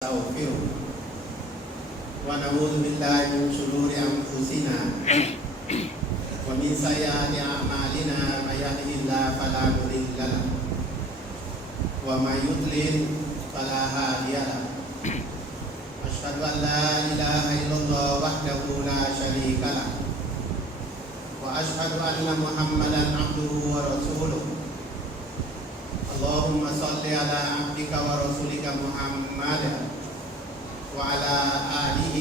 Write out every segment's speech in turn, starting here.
نستغفره ونعوذ بالله من شرور أنفسنا ومن سيئات أعمالنا من يهده الله فلا مضل له ومن يضلل فلا هادي له أشهد أن لا إله إلا الله وحده لا شريك له وأشهد أن محمدا عبده ورسوله اللهم صل على عبدك ورسولك محمد وعلى آله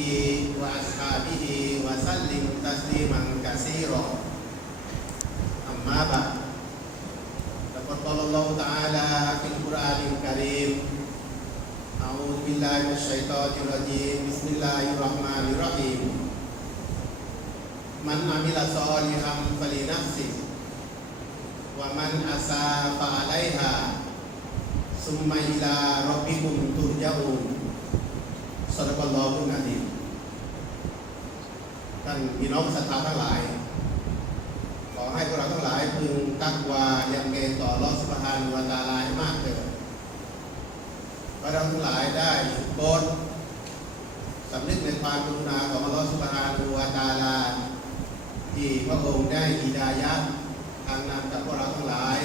وأصحابه وسلم تسليما كثيرا أما بعد فقد قال الله تعالى في القرآن الكريم أعوذ بالله من الشيطان الرجيم بسم الله الرحمن الرحيم من عمل صالحا فلنفسه ومن أساء فعليها ثم إلى ربكم ترجعون صدق الله العظيم ท่านพี่น้องศรัทธาทั้งหลาย ขอให้พวกเราทั้งหลายพึงตักวายังเกณฑ์ต่อรอดสุภานวันตาลายมากเถิดพระเราทั้งหลายได้สุโกตสำนึกในความกรุณาของอัลลอฮฺสุบฮานุวะตะอาลา ที่พระองค์ได้ฮิดายะห์ ทางนำกับพวกเราทั้งหลาย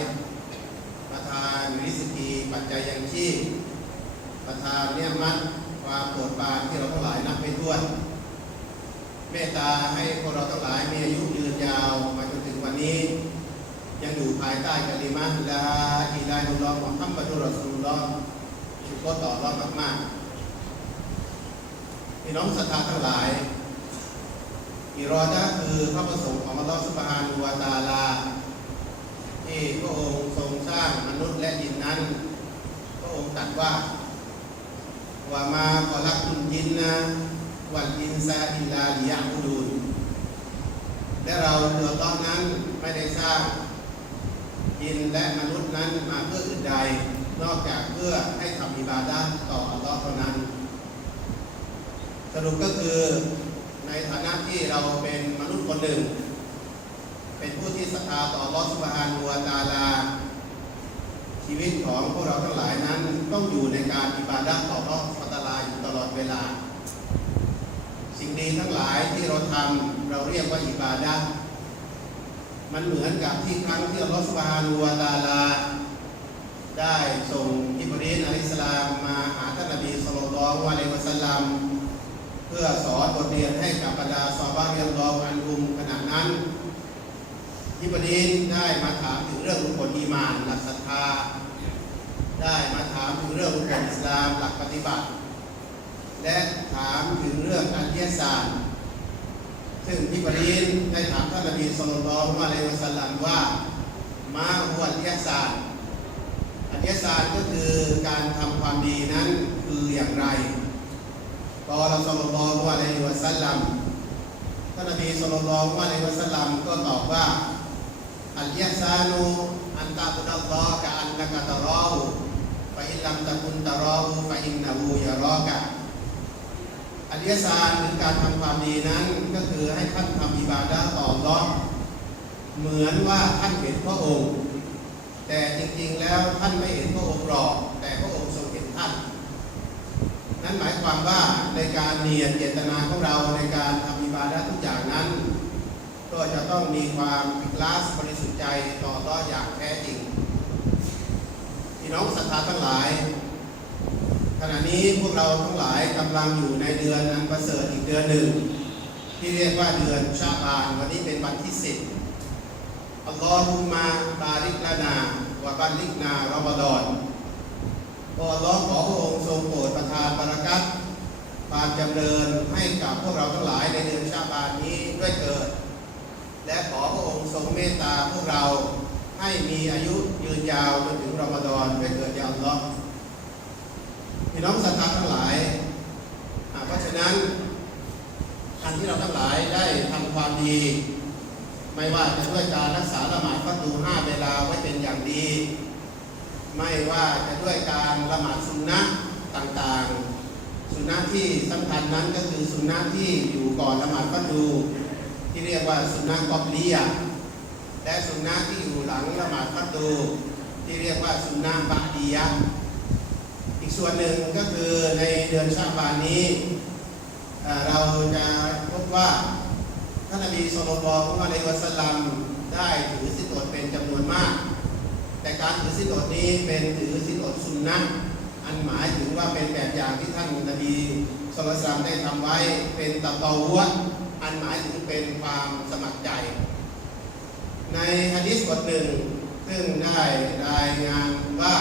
ประทานริสกีปัจจัยยังชีพ ประทานเนี่ยมัดความโปรดปรานที่เราทั้งหลายนับไม่ถ้วน เมตตาให้พวกเราทั้งหลายมีอายุยืนยาวมาจนถึงวันนี้ ยังอยู่ภายใต้กะลิมะลาอิลาฮุลอฮ์มุฮัมมัดุลรอซูลุลอฮ์ชุกต่อรอดมากๆพี่น้องศรัทธาทั้งหลายอิรอดะคือพระประสงค์ของอัลลอฮฺสุบฮานุวาตาลา ที่พระองค์ทรงสร้างมนุษย์และดินนั้น พระองค์ตรัสว่าว่ามาขอรักคุณยินนะวันอินซาอิลลาลิยะบูดูนและเราเดือตอนนั้นไม่ได้สร้างยินและมนุษย์นั้นมาเพื่ออื่นใด นอกจากเพื่อให้ทำอิบาดะห์ต่ออัลลอฮ์เท่านั้น สรุปก็คือในฐานะที่เราเป็นมนุษย์คนหนึ่ง เป็นผู้ที่ศรัทธาต่อลอสุบฮานุวาตาลา ชีวิตของพวกเราทั้งหลายนั้นต้องอยู่ในการอิบาดะต่อลอสุบตาลาอยู่ตลอดเวลา สิ่งดีทั้งหลายที่เราทำเราเรียกว่าอิบาดะมันเหมือนกับที่ครั้งที่ลอสุบฮานุวาตาลา ได้ส่งอิบรีนอะลิสลามมาหาท่านนบีสุลต่านลวะอะลัยฮิวะสลลัมเพื่อสอนบทเรียนให้กับบรรดาซอฮาบะห์เรียนรองอันกุมขณะนั้น ที่ประเด็นได้มาถามถึงเรื่องรุกนอีมาน หลักศรัทธา ได้มาถามถึงเรื่องรุกนอิสลามหลักปฏิบัติ และถามถึงเรื่องการเทียศาสตร์ซึ่งที่ประเด็นได้ถามท่านนบีสุลต่านละฮ์อะลัยฮิวสัลลัมว่ามาหัวเทียศาสตร์อัธยาศาสตร์ก็คือการทำความดีนั้นคืออย่างไรกอลสัลลัลลอฮุอะลัยฮิวะสัลลัมท่านนบีสัลลัลลอฮุอะลัยฮิวะสัลลัมก็ตอบว่า อัลยะซานุอันตะบุดัลลอฮ์กะอันนะกะตะรอฮูฟะอินลัมตะกุนตะรอฮูฟะอินนะฮูยะรอกะอัลยซานหรือการทำความดีนั้นก็คือให้ท่านทำอิบาดะห์ต่ออัลลอฮ์เหมือนว่าท่านเห็นพระองค์ แต่จริงๆแล้วท่านไม่เห็นพระองค์หรอก แต่พระองค์ทรงเห็นท่าน นั่นหมายความว่าในการเนียนเจตนาของเราในการทำอิบาดะห์ทุกอย่างนั้น ก็จะต้องมีความอิคลาสบริสุทธิ์ใจต่อต่ออย่างแท้จริงพี่น้องศรัทธาทั้งหลาย ขณะนี้พวกเราทั้งหลายกำลังอยู่ในเดือนอันประเสริฐอีกเดือนหนึ่ง ที่เรียกว่าเดือนชาบานวันนี้เป็นวันที่สิบอัลลอฮุมะบาริกลานาวะบัลลิกนารอมฎอนขอร้องขอพระองค์ทรงโปรดประทานบารักัตความจำเริญให้กับพวกเราทั้งหลายในเดือนชาบานนี้ด้วยเกิด และขอพระองค์ทรงเมตตาพวกเราให้มีอายุยืนยาวจนถึงรอมฎอนด้วยเกิดยาอัลลอพี่น้องศรัทธาทั้งหลาย เพราะฉะนั้นการที่เราทั้งหลายได้ทำความดี ไม่ว่าจะด้วยการรักษาละหมาดฟัดดูห้าเวลาไว้เป็นอย่างดี ไม่ว่าจะด้วยการละหมาดสุนนะต่างๆ สุนนะที่สำคัญนั้นก็คือสุนนะที่อยู่ก่อนละหมาดฟัดดู ที่เรียกว่าสุนนะกอบลียะและสุนนะที่อยู่หลังละหมาดฟัดดูที่เรียกว่าสุนนะบะดียะอีกส่วนหนึ่งก็คือในเดือนชาบานนี้ เราจะพบว่าท่านนบีสุลต่านของอะลัยวะสลัมได้ถือสิทธิอดเป็นจำนวนมาก แต่การถือสิทธิอดนี้เป็นถือสิทธิอดสุนนะอันหมายถึงว่าเป็นแบบอย่างที่ท่านนบีสุลต่านได้ทำไว้เป็นตะตอวะ อันหมายถึงเป็นความสมัครใจ ในฮะดิษบทหนึ่ง ซึ่งได้รายงานว่า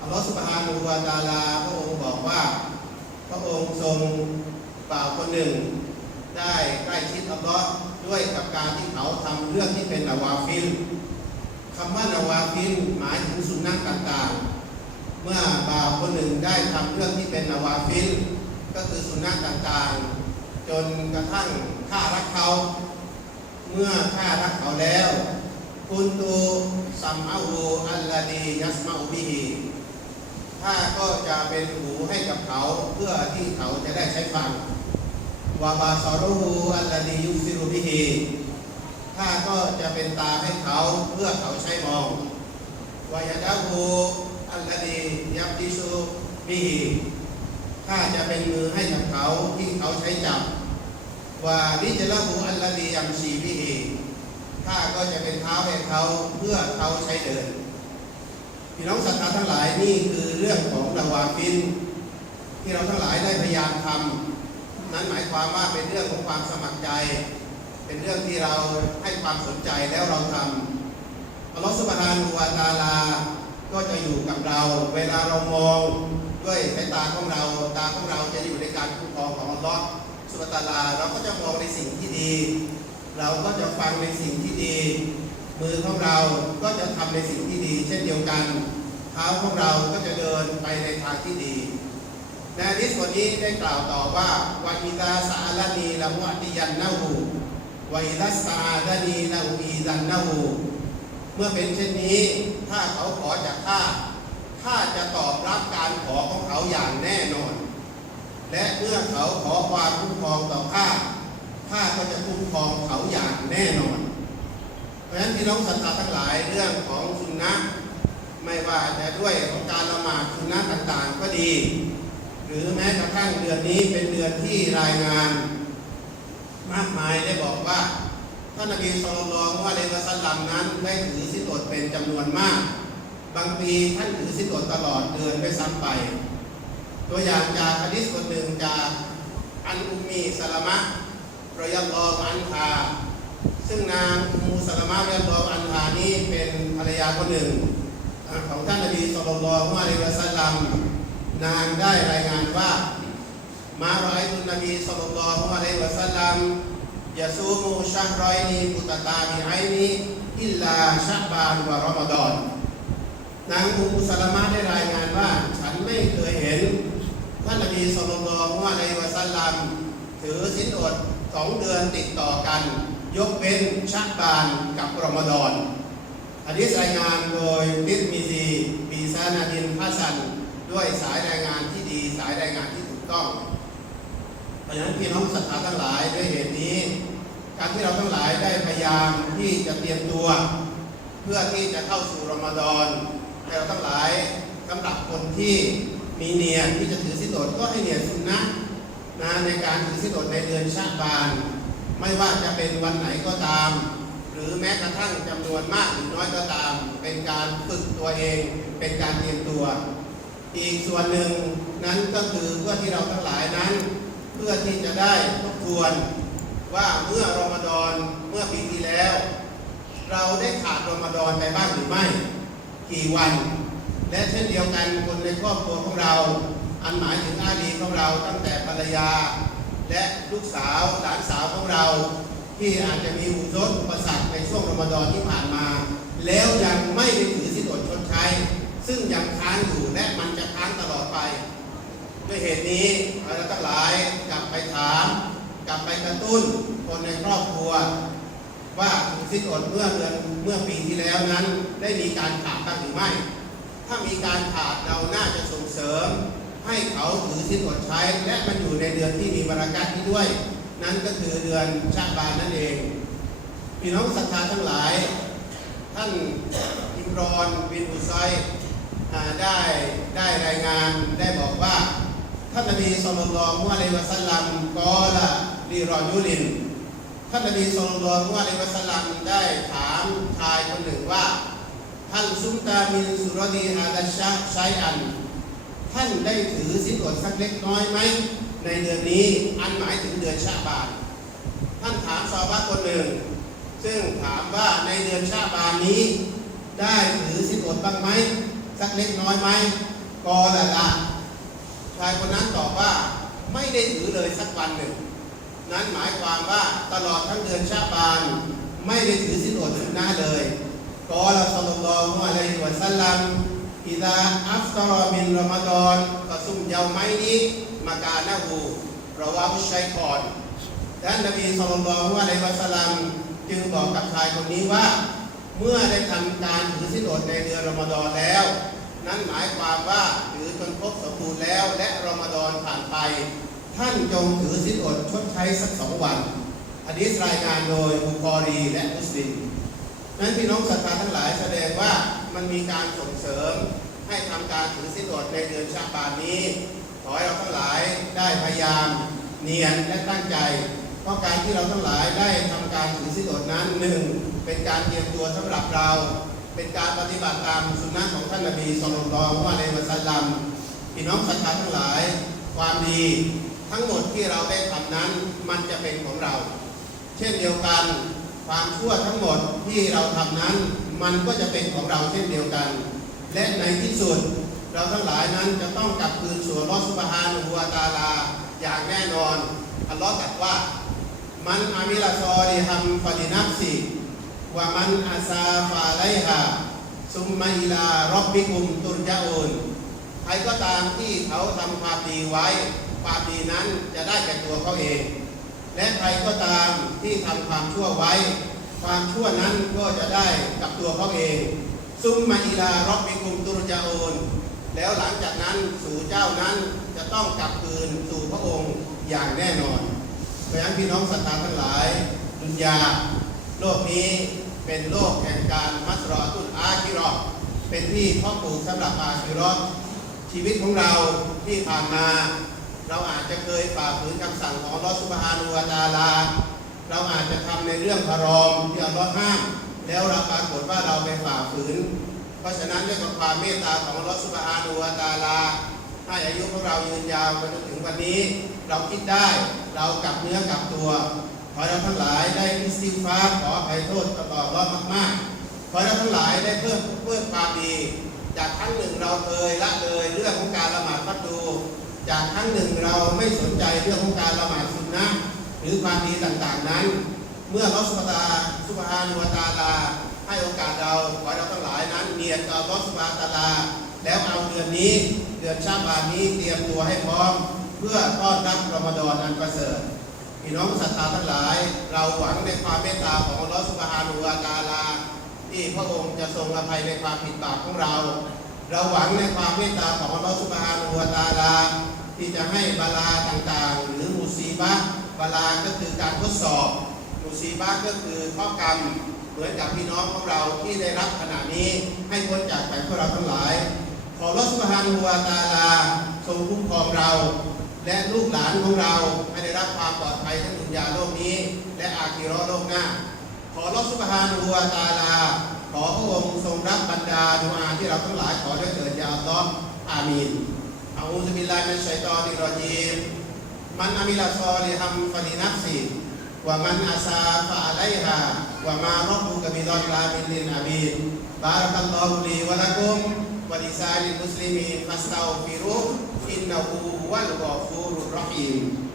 อัลลอฮฺสุบฮานุวาตาลาพระองค์บอกว่า พระองค์ทรงบ่าวคนหนึ่ง ได้ใกล้ชิดอัลลอฮ์ด้วยกับการที่เขาทำเรื่องที่เป็นนาวาฟิลคำว่านาวาฟิลหมายถึงสุนนะต่างๆ เมื่อบ่าวคนหนึ่งได้ทำเรื่องที่เป็นนาวาฟิลก็คือสุนนะต่างๆ จนกระทั่งข้ารักเขา เมื่อข้ารักเขาแล้ว คุณตูสัมมาหูอัลลาดียัสมาอุบิฮีข้าก็จะเป็นหูให้กับเขาเพื่อที่เขาจะได้ใช้ฟังวาบาซอรูฮูอัลลาดียุซิรุบิฮีข้าก็จะเป็นตาให้เขาเพื่อเขาใช้มองวายาดาฮูอัลลาดียับดิชูบิฮี ข้าจะเป็นมือให้กับเขาที่เขาใช้จับว่าลิจละหูอัลลดียัมชีบิฮีข้าก็จะเป็นเท้าให้เขาเพื่อเขาใช้เดินพี่น้องศรัทธาทั้งหลายนี่คือเรื่องของระวาฟิน ที่เราทั้งหลายได้พยายามทำนั้นหมายความว่าเป็นเรื่องของความสมัครใจ เป็นเรื่องที่เราให้ความสนใจแล้วเราทำอัลลอฮฺสุบฮานุวาตาลา ก็จะอยู่กับเรา เวลาเรามองด้วยสายตาของเรา ตาของเราจะอยู่ในการคุ้มครองของอัลลอฮฺสุบตาลา เราก็จะมองในสิ่งที่ดี เราก็จะฟังในสิ่งที่ดี มือของเราก็จะทำในสิ่งที่ดี เช่นเดียวกัน เท้าของเราก็จะเดินไปในทางที่ดีในอะดิษบทนี้ได้กล่าวต่อว่าวาอิดาสาลานีละมุอติยันนาหูวาอิดัสตาดานีละอูอีดันนาหู เมื่อเป็นเช่นนี้ ถ้าเขาขอจากข้าข้าจะตอบรับการขอของเขาอย่างแน่นอน และเมื่อเขาขอความคุ้มครองต่อข้าข้าก็จะคุ้มครองเขาอย่างแน่นอน เพราะฉะนั้นพี่น้องศรัทธาทั้งหลายเรื่องของสุนนะไม่ว่าจะด้วยของการละหมาดสุนนะต่างๆก็ดี หรือแม้กระทั่งเดือนนี้เป็นเดือนที่รายงาน มากมายได้บอกว่า ท่านนบีสุลต่านว่าเลวะสัลลัมนั้นได้ถือสิทธิอดเป็นจำนวนมาก บางปีท่านถือสิทธิอดตลอดเดือนไปซ้ำไป ตัวอย่างจากฮะดิษคนหนึ่งจากอันอุมีสลามะรอยัลลอฮอันฮาซึ่งนางอุมูสลามะรอยัลลอฮอันฮานี้เป็นภรรยาคนหนึ่ง ของท่านนบีสุลต่านว่าในวะสัลลัมนางได้รายงานว่า มารอยตุนนบีสุลต่านว่าในวะสัลลัม ยาซูมูชัฮรอยนีมุตตาบิไอนีอิลลาชะบานวะรอมฎอนนางอุมุสลามะได้รายงานว่า ฉันไม่เคยเห็นท่านนบีสุลต่านว่าในวะสัลลัมถือสินอดสองเดือนติดต่อกัน ยกเว้นชักบานกับรอมฎอนอันนี้รายงานโดยติสมีซีบีซานาดินพัสัน ด้วยสายรายงานที่ดีสายรายงานที่ถูกต้อง เพราะฉะนั้นพี่น้องศรัทธาทั้งหลายด้วยเหตุนี้ การที่เราทั้งหลายได้พยายามที่จะเตรียมตัว เพื่อที่จะเข้าสู่รอมฎอนให้เราทั้งหลายสำหรับคนที่มีเนียนที่จะถือสิทธิอดก็ให้เนียนสุนนะนะในการถือสิทธิอดในเดือนชาบาน ไม่ว่าจะเป็นวันไหนก็ตาม หรือแม้กระทั่งจำนวนมากหรือน้อยก็ตาม เป็นการฝึกตัวเอง เป็นการเตรียมตัว อีกส่วนหนึ่งนั้นก็คือเพื่อที่เราทั้งหลายนั้น เพื่อที่จะได้ทบทวน ว่าเมื่อรอมฎอนเมื่อปีที่แล้ว เราได้ขาดรอมฎอนไปบ้างหรือไม่ กี่วัน และเช่นเดียวกันคนในครอบครัวของเรา อันหมายถึงอาลีของเราตั้งแต่ภรรยา และลูกสาวหลานสาวของเรา ที่อาจจะมีอุศอุปสรรคในช่วงรอมฎอนที่ผ่านมา แล้วยังไม่ได้ถือสิทธิอดชดใช้ ซึ่งยังค้างอยู่และมันจะค้างตลอดไป ด้วยเหตุนี้เราทั้งหลายกลับไปถาม กลับไปกระตุ้นคนในครอบครัว ว่าถือสิทธิอดเมื่อเดือนเมื่อปีที่แล้วนั้น ได้มีการขาดบ้างหรือไม่ ถ้ามีการขาดเราน่าจะส่งเสริม ให้เขาถือสิทธิอดใช้ และมันอยู่ในเดือนที่มีบารักัตที่ด้วย นั่นก็คือเดือนชาบานนั่นเองพี่น้องศรัทธาทั้งหลาย ท่านอิมรอนบินอุไซได้ได้รายงานได้บอกว่าท่านนบีสุลต่านละฮ์อะลัยวะสัลลัมกอละ ลีรอยุลินท่านนบีสุลต่านละฮ์อะลัยฮิวะสัลลัมได้ถามชายคนหนึ่งว่าท่านซุมตามินสุรดีฮาดัชชะชัยอัน ท่านได้ถือสินอดสักเล็กน้อยไหม ในเดือนนี้อันหมายถึงเดือนชาบาน ท่านถามชาวบ้านคนหนึ่ง ซึ่งถามว่าในเดือนชาบานนี้ ได้ถือสินอดบ้างไหม สักเล็กน้อยไหมกอละละชายคนนั้นตอบว่าไม่ได้ถือเลยสักวันหนึ่ง นั้นหมายความว่าตลอดทั้งเดือนชาบาน ไม่ได้ถือสินอดสุนนะเลยกอละสัลลัลลอฮุอะลัยฮิวะสัลลัมอิดาอัฟตารอมินรอมฎอนกะซุมเยาไมนี้มากานะฮูรอวามุชัยคอนท่านนบีสัลลัลลอฮุอะลัยฮิวะสัลลัมจึงบอกกับชายคนนี้ว่า เมื่อได้ทำการถือสินอดในเดือนรอมฎอนแล้ว นั้นหมายความว่าถือจนครบสมบูรณ์แล้ว และรอมฎอนผ่านไป ท่านจงถือสินอดชดใช้สักสองวันฮะดีษรายงานโดยบุคอรีและมุสลิมนั้นพี่น้องศรัทธาทั้งหลายแสดงว่ามันมีการส่งเสริมให้ทำการถือสินอดในเดือนชาบานนี้ ขอให้เราทั้งหลายได้พยายามเนียนและตั้งใจ เพราะการที่เราทั้งหลายได้ทำการถือสินอดนั้นหนึ่งเป็นการเตรียมตัวสำหรับเรา เป็นการปฏิบัติตามสุนนะของท่านนบีสุลต่านละฮ์อะลัยฮิวะสัลลัมพี่น้องศรัทธาทั้งหลาย ความดี ทั้งหมดที่เราได้ทำนั้นมันจะเป็นของเรา เช่นเดียวกัน ความชั่วทั้งหมดที่เราทำนั้น มันก็จะเป็นของเราเช่นเดียวกัน และในที่สุด เราทั้งหลายนั้นจะต้องกลับคืนสู่ลอสุบฮานุวาตาลา อย่างแน่นอน อัลลอฮฺตรัสว่า มันอามิลาซอริฮัมฟาดินับสิว่ามันอาซาฟาไลฮาซุมมาอิลารอบบิกุมตุรจาอุนใครก็ตามที่เขาทำความดีไว้ ความดีนั้นจะได้แก่ตัวเขาเอง และใครก็ตามที่ทำความชั่วไว้ ความชั่วนั้นก็จะได้กับตัวเขาเอง ซุมมาอิลารอบบิกุมตุรจาอุนแล้วหลังจากนั้นสู่เจ้านั้นจะต้องกลับคืนสู่พระองค์อย่างแน่นอนเพราะฉะนั้นพี่น้องศรัทธาทั้งหลาย ดุนยา โลกนี้เป็นโลกแห่งการมัสรอตุนอาคิรอเป็นที่พ่อปลูกสำหรับอาคิรอชีวิตของเราที่ผ่านมา เราอาจจะเคยฝ่าฝืนคำสั่งของลอสุบฮานุวาตาลา เราอาจจะทำในเรื่องพารอมที่อัลลอฮ์ห้ามแล้วเราปรากฏว่าเราไปฝ่าฝืน เพราะฉะนั้นด้วยความเมตตาของลอสุบฮานุวาตาลาให้อายุของเรายืนยาวไปจนถึงวันนี้ เราคิดได้เรากลับเนื้อกลับตัว ขอเราทั้งหลายได้อิสติฟาขออภัยโทษต่อรอดมากๆขอเราทั้งหลายได้เพิ่มเพิ่มความดี จากครั้งหนึ่งเราเคยละเลย จากครั้งหนึ่งเราไม่สนใจเรื่องของการละหมาดสุนนะหรือความดีต่างๆนั้น เมื่อเราสุภาตาสุภานุวตาลา ให้โอกาสเราขอเราทั้งหลายนั้นเนียนต่อรอสุภาตาลา แล้วเอาเดือนนี้เดือนชาบานนี้เตรียมตัวให้พร้อม เพื่อต้อนรับรอมฎอนอันประเสริฐพี่น้องศรัทธาทั้งหลาย เราหวังในความเมตตาของลอสุบฮานุวาตาลา ที่พระองค์จะทรงอภัยในความผิดบาปของเรา เราหวังในความเมตตาของอัลลอฮฺสุบฮานุวาตาลา ที่จะให้บาลาต่างๆ หรือมุซีบะบาลาก็คือการทดสอบมุซีบะก็คือข้อกรรมเหมือนกับพี่น้องของเราที่ได้รับขณะนี้ให้พ้นจากไปพวกเราทั้งหลาย ขออัลลอฮฺสุบฮานุวาตาลา ทรงคุ้มครองเรา และลูกหลานของเราให้ได้รับความปลอดภัยทั้งดุนยาโลกนี้ และอาคีราะห์โลกหน้า ขออัลลอฮฺสุบฮานุวาตาลา ขอพระองค์ทรงรับบรรดาดุอาที่เราทั้งหลายขอด้วยเถิดยาอัลลอฮ์อามีนอาอูซบิลลาฮิมินชัยฏอนิรรจีมมันอามิลาซอลิฮัมฟะลินัฟซิวะมันอาซาฟะอะลัยฮาวะมารับบุกะบิดอลลามินลินอาบีนบารักัลลอฮุลีวะละกุมวะลิซาลิมุสลิมีนฟัสตัฆฟิรุอินนะฮูวัลกอฟูรุรราะฮีม